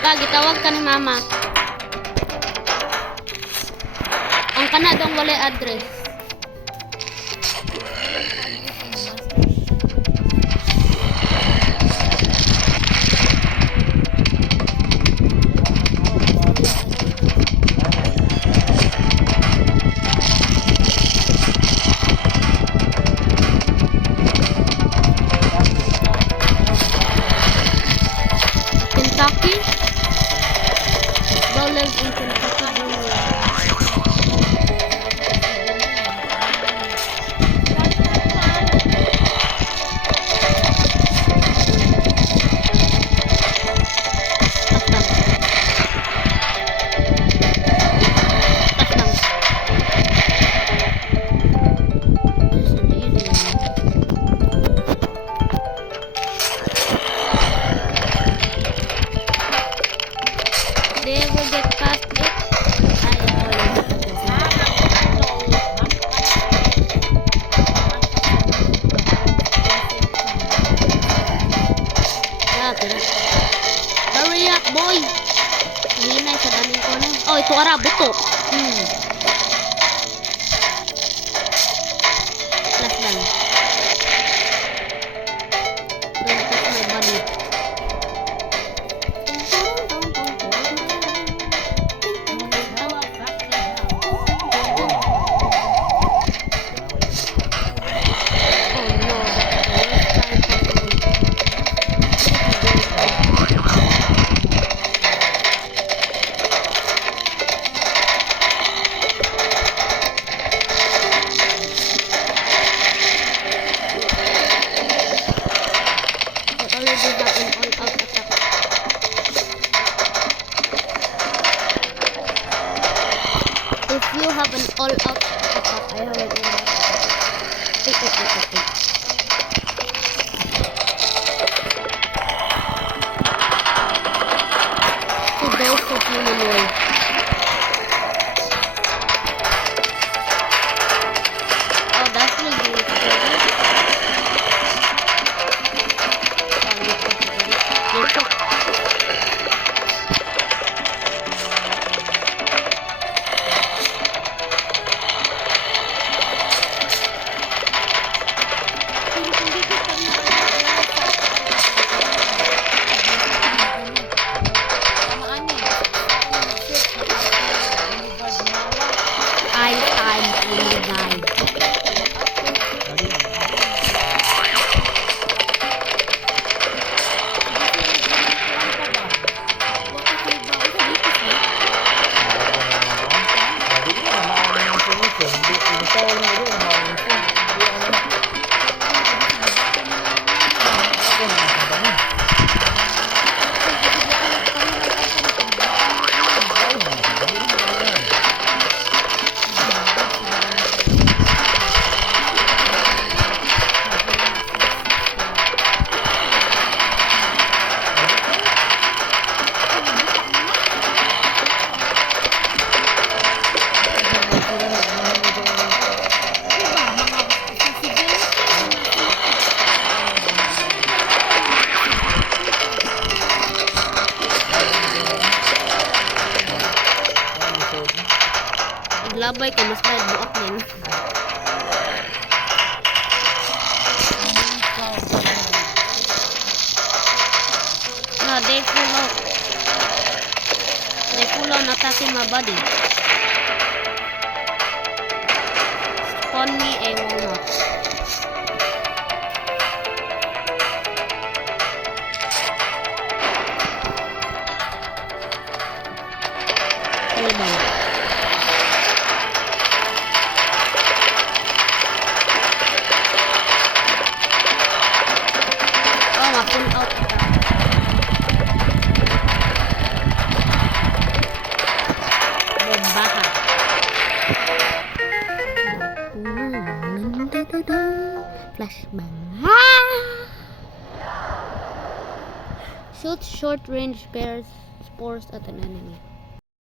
Ba, gitawag ka ni mama. Ang kanadong wala address. Kentucky? Thou lives in Kentucky. They will get past it. Hurry up, boy! Hinay sa daming ko na. Oh, ito ara, buto. Plus lang. Don't touch my body. If you have an all-out attack, I have an to those of you in your that's really labay kay mas bayad buak nin. No, they pull out attacking my body. Spawn me a walnut. Pull out bombaha. Flashbang. Shoot short range spores at an enemy.